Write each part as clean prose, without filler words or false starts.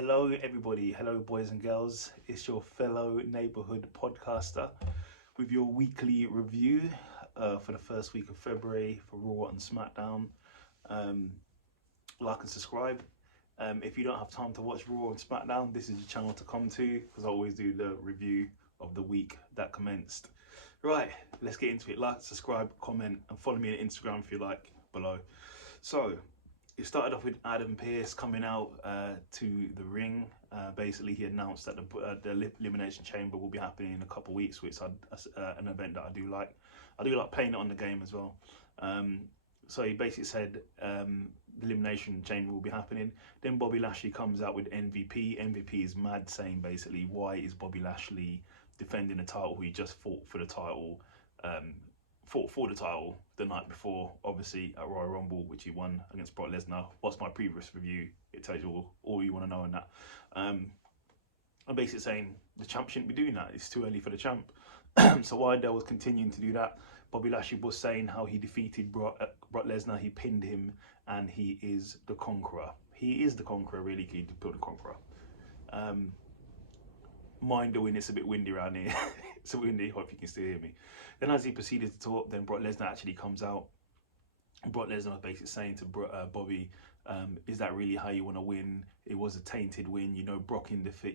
Hello everybody, hello boys and girls. It's your fellow neighborhood podcaster with your weekly review for the first week of February for Raw and Smackdown. Like and subscribe. If you don't have time to watch Raw and Smackdown, this is your channel to come to because I always do the review of the week that commenced. Right, let's get into it. Like, subscribe, comment, and follow me on Instagram if you like below. So, it started off with Adam Pearce coming out to the ring. Basically, he announced that the Elimination Chamber will be happening in a couple of weeks, which is an event that I do like. I do like playing it on the game as well. So he basically said the Elimination Chamber will be happening. Then Bobby Lashley comes out with MVP. MVP is mad, saying basically, why is Bobby Lashley defending the title? He just fought for the title. Fought for the title the night before, obviously at Royal Rumble, which he won against Brock Lesnar. What's my previous review? It tells you all you want to know in that. I'm basically saying the champ shouldn't be doing that. It's too early for the champ. So Wydell was continuing to do that. Bobby Lashley was saying how he defeated Brock Lesnar, he pinned him, and he is the conqueror. He is the conqueror, really key to put the conqueror. Mind the wind, it's a bit windy around here. It's so windy, hope you can still hear me. Then as he proceeded to talk, then Brock Lesnar actually comes out. Brock Lesnar was basically saying to Bobby, is that really how you want to win? It was a tainted win, you know, Brock interfered,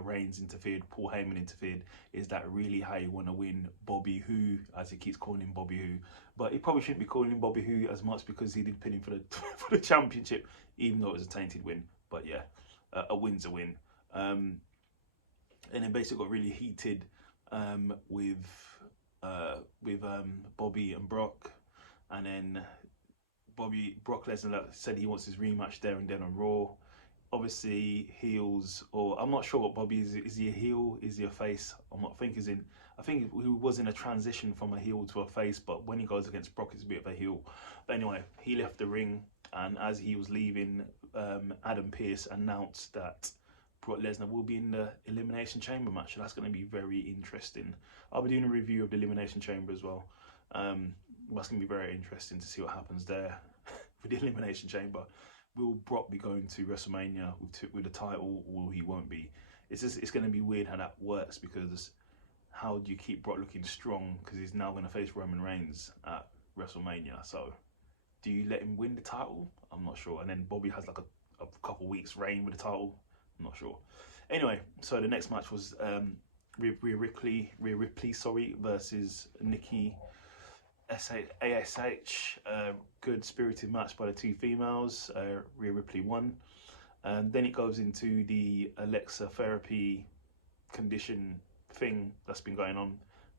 Reigns interfered, Paul Heyman interfered. Is that really how you want to win? Bobby Who, as he keeps calling him Bobby Who. But he probably shouldn't be calling him Bobby Who as much because he did pin him for the for the championship, even though it was a tainted win. But yeah, a win's a win. And then basically got really heated with Bobby and Brock, and then Brock Lesnar said he wants his rematch there and then on Raw. Obviously heels, or I'm not sure what Bobby is. Is he a heel? Is he a face? I think he was in a transition from a heel to a face, but when he goes against Brock, it's a bit of a heel. But anyway, he left the ring, and as he was leaving, Adam Pearce announced that Brock Lesnar will be in the Elimination Chamber match, and that's going to be very interesting. I'll be doing a review of the Elimination Chamber as well. That's going to be very interesting to see what happens there with the Elimination Chamber. Will Brock be going to WrestleMania with the title, or he won't be? It's going to be weird how that works, because how do you keep Brock looking strong, because he's now going to face Roman Reigns at WrestleMania? So do you let him win the title? I'm not sure. And then Bobby has like a couple weeks reign with the title. I'm not sure. Anyway, so the next match was Rhea Ripley versus Nikki ASH. Good spirited match by the two females. Rhea Ripley won. Then it goes into the Alexa therapy condition thing that's been going on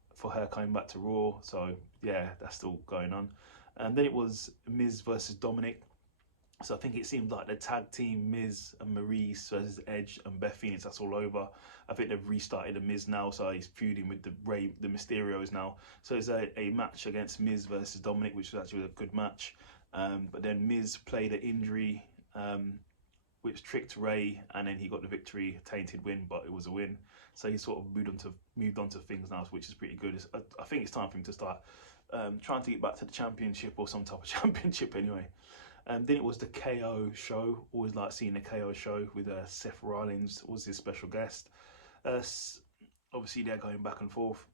for her coming back to Raw. So yeah, that's still going on. And then it was Miz versus Dominic. So I think it seemed like the tag team Miz and Maurice versus Edge and Beth Phoenix, that's all over. I think they've restarted the Miz now, so he's feuding with the Mysterios now. So it's a match against Miz versus Dominic, which was actually a good match. But then Miz played an injury, which tricked Rey, and then he got the victory, a tainted win, but it was a win. So he sort of moved on to things now, which is pretty good. I think it's time for him to start trying to get back to the championship, or some type of championship anyway. Then it was the KO show. Always like seeing the KO show with Seth Rollins was his special guest. Obviously they're going back and forth,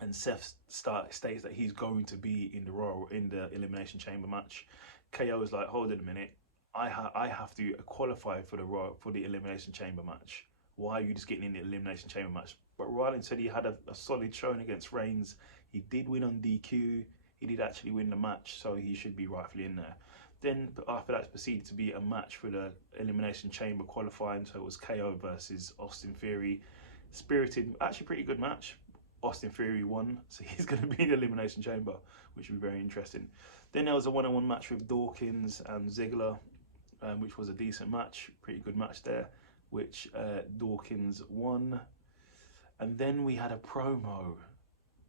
and Seth states that he's going to be in the Elimination Chamber match. KO is like, hold on a minute, I have to qualify for the Elimination Chamber match. Why are you just getting in the Elimination Chamber match? But Rollins said he had a solid showing against Reigns. He did win on DQ. He did actually win the match, so he should be rightfully in there. Then after that proceeded to be a match for the Elimination Chamber qualifying. So it was KO versus Austin Theory. Spirited, actually pretty good match. Austin Theory won, so he's going to be in the Elimination Chamber, which will be very interesting. Then there was a one-on-one match with Dawkins and Ziggler, which was a decent match, pretty good match there, which Dawkins won. And then we had a promo.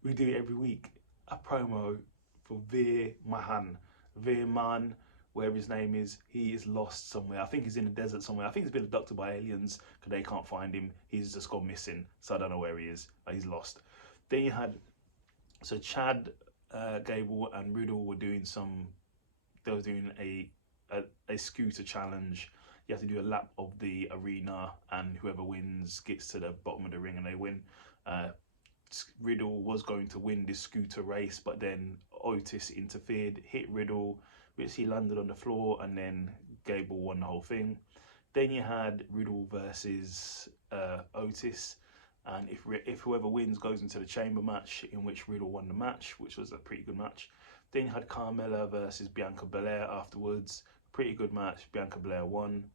We do it every week. A promo for Veer Mahan. Veer Man, wherever his name is, he is lost somewhere. I think he's in the desert somewhere. I think he's been abducted by aliens because they can't find him. He's just gone missing, so I don't know where he is. He's lost. Then you had, so Chad Gable and Riddle were doing a scooter challenge. You have to do a lap of the arena, and whoever wins gets to the bottom of the ring and they win. Riddle was going to win this scooter race, but then Otis interfered, hit Riddle, which he landed on the floor, and then Gable won the whole thing. Then you had Riddle versus Otis, and if whoever wins goes into the chamber match, in which Riddle won the match, which was a pretty good match. Then you had Carmella versus Bianca Belair afterwards, pretty good match, Bianca Belair won.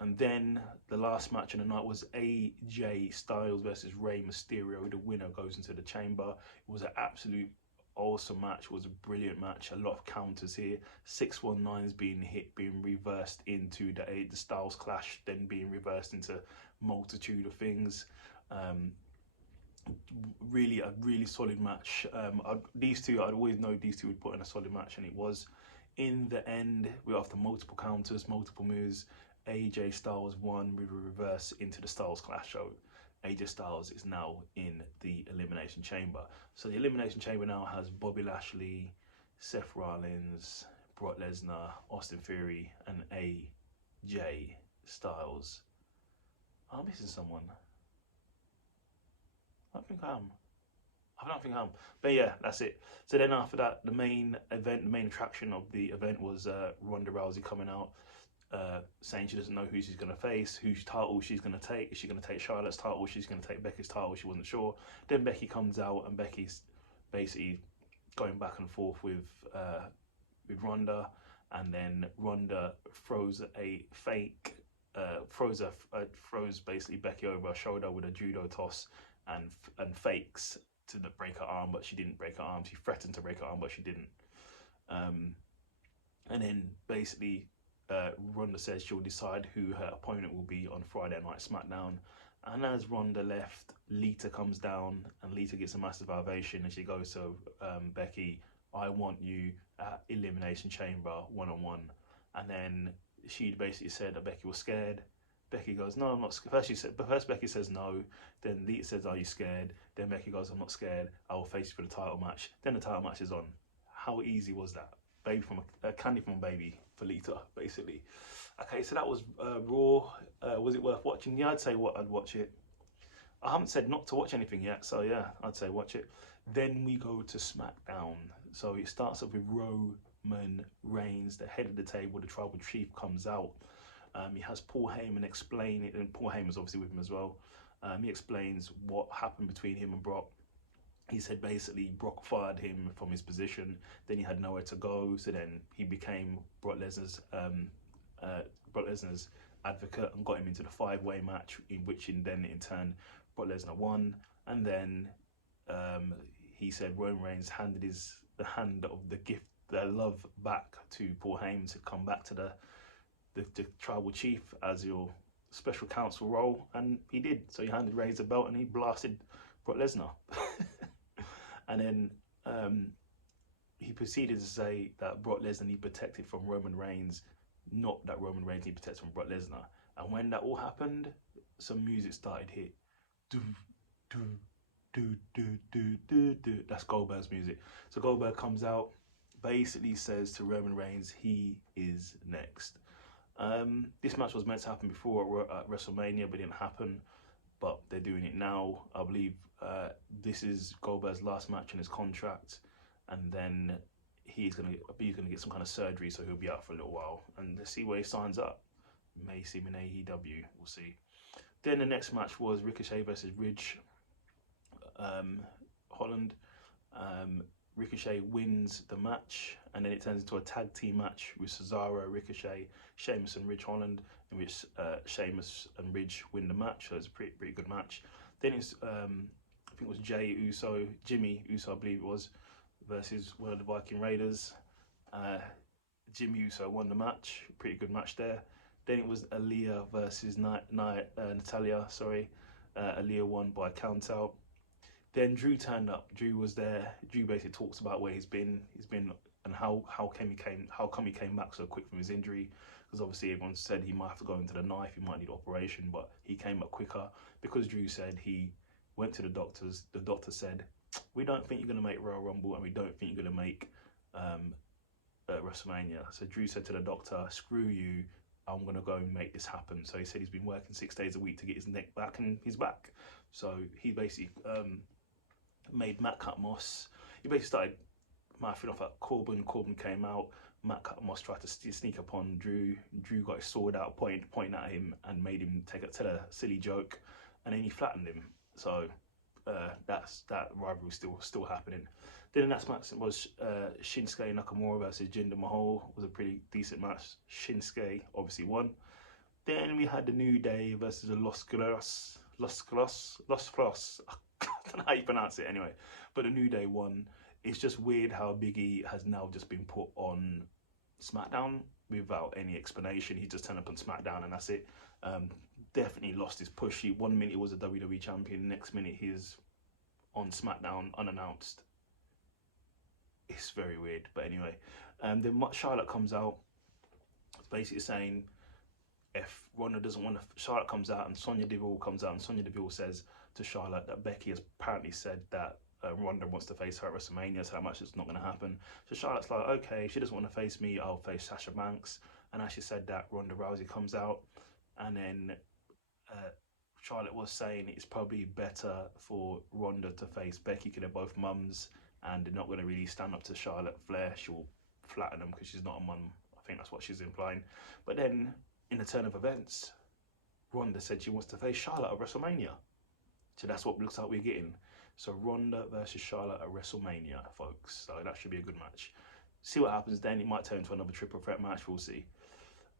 And then the last match of the night was AJ Styles versus Rey Mysterio. The winner goes into the chamber. It was an absolute awesome match. It was a brilliant match. A lot of counters here. 619s being hit, being reversed into the Styles Clash, then being reversed into multitude of things. Really a really solid match. These two, I'd always know these two would put in a solid match, and it was. In the end, after multiple counters, multiple moves, AJ Styles won with a reverse into the Styles Clash. So AJ Styles is now in the Elimination Chamber. So the Elimination Chamber now has Bobby Lashley, Seth Rollins, Brock Lesnar, Austin Theory, and AJ Styles. I'm missing someone. I don't think I am. But yeah, that's it. So then after that, the main attraction of the event was Ronda Rousey coming out, saying she doesn't know who she's going to face, whose title she's going to take. Is she going to take Charlotte's title? She's going to take Becky's title? She wasn't sure. Then Becky comes out, and Becky's basically going back and forth with Ronda, and then Ronda throws a fake, throws basically Becky over her shoulder with a judo toss, and fakes to break her arm, but she didn't break her arm. She threatened to break her arm, but she didn't. And then basically Ronda says she'll decide who her opponent will be on Friday Night SmackDown. And as Ronda left, Lita comes down, and Lita gets a massive ovation, and she goes to Becky, I want you at Elimination Chamber one-on-one. And then she basically said that Becky was scared. Becky goes, no, I'm not scared. First Becky says no, then Lita says, are you scared? Then Becky goes, I'm not scared, I will face you for the title match. Then the title match is on. How easy was that? Baby from a candy from a baby for Lita, basically. Okay, so that was Raw. Was it worth watching? Yeah, I'd say I'd watch it. I haven't said not to watch anything yet, so yeah, I'd say watch it. Then we go to SmackDown. So it starts off with Roman Reigns, the head of the table, the tribal chief, comes out. He has Paul Heyman explain it, and Paul Heyman's obviously with him as well. He explains what happened between him and Brock. He said basically Brock fired him from his position, then he had nowhere to go, so then he became Brock Lesnar's advocate and got him into the 5-way match, in which in turn Brock Lesnar won. And then he said Roman Reigns handed the hand of the gift, the love, back to Paul Heyman to come back to the tribal chief as your special counsel role, and he did. So he handed Reigns the belt, and he blasted Brock Lesnar. And then he proceeded to say that Brock Lesnar need protected from Roman Reigns, not that Roman Reigns need protected from Brock Lesnar. And when that all happened, some music started hit. Do, do, do, do, do, do, do. That's Goldberg's music. So Goldberg comes out, basically says to Roman Reigns, he is next. This match was meant to happen before at WrestleMania, but it didn't happen. But they're doing it now. I believe this is Goldberg's last match in his contract, and then he's gonna get some kind of surgery, so he'll be out for a little while. And let's see where he signs up. May see him in AEW. We'll see. Then the next match was Ricochet versus Ridge Holland. Ricochet wins the match, and then it turns into a tag team match with Cesaro, Ricochet, Sheamus and Ridge Holland, in which Sheamus and Ridge win the match. So it's a pretty good match. Then it's I think it was Jimmy Uso, I believe it was, versus one of the Viking Raiders. Jimmy Uso won the match, pretty good match there. Then it was Aaliyah versus Natalia. Aaliyah won by count out. Then Drew turned up. Drew was there. Drew basically talks about where he's been, and how come he came back so quick from his injury. Because obviously everyone said he might have to go into the knife, he might need operation, but he came up quicker because Drew said he went to the doctors. The doctor said, we don't think you're going to make Royal Rumble, and we don't think you're going to make WrestleMania. So Drew said to the doctor, screw you, I'm going to go and make this happen. So he said he's been working 6 days a week to get his neck back, and he's back. So he basically made Matt Cutmoss. He basically started mouthing off at Corbin. Corbin came out. Matt Cutmoss tried to sneak upon Drew. Drew got his sword out, pointing at him, and made him tell a silly joke, and then he flattened him. So that rivalry still happening. Then the next match was Shinsuke Nakamura versus Jinder Mahal. It was a pretty decent match. Shinsuke obviously won. Then we had the New Day versus the Los Floss. I don't know how you pronounce it anyway. But the New Day won. It's just weird how Big E has now just been put on SmackDown without any explanation. He just turned up on SmackDown and that's it. Definitely lost his push. 1 minute he was a WWE champion, next minute he's on SmackDown unannounced. It's very weird, but anyway. Then Charlotte comes out, basically saying if Ronda doesn't want to, Charlotte comes out and Sonya Deville comes out, and Sonya Deville says to Charlotte that Becky has apparently said that Ronda wants to face her at WrestleMania, so how much it's not going to happen. So Charlotte's like, okay, if she doesn't want to face me, I'll face Sasha Banks. And as she said that, Ronda Rousey comes out, and then Charlotte was saying it's probably better for Ronda to face Becky because they're both mums, and they're not going to really stand up to Charlotte Flair. She'll flatten them because she's not a mum. I think that's what she's implying. But then, in the turn of events, Ronda said she wants to face Charlotte at WrestleMania. So that's what looks like we're getting. So Ronda versus Charlotte at WrestleMania, folks. So that should be a good match. See what happens then. It might turn into another triple threat match. We'll see.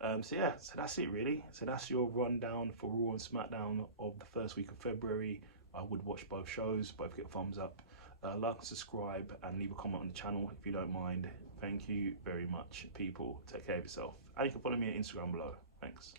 So yeah, so that's it really. So that's your rundown for Raw and SmackDown of the first week of February. I would watch both shows. Both get a thumbs up. Like and subscribe and leave a comment on the channel if you don't mind. Thank you very much, people. Take care of yourself. And you can follow me on Instagram below. Thanks.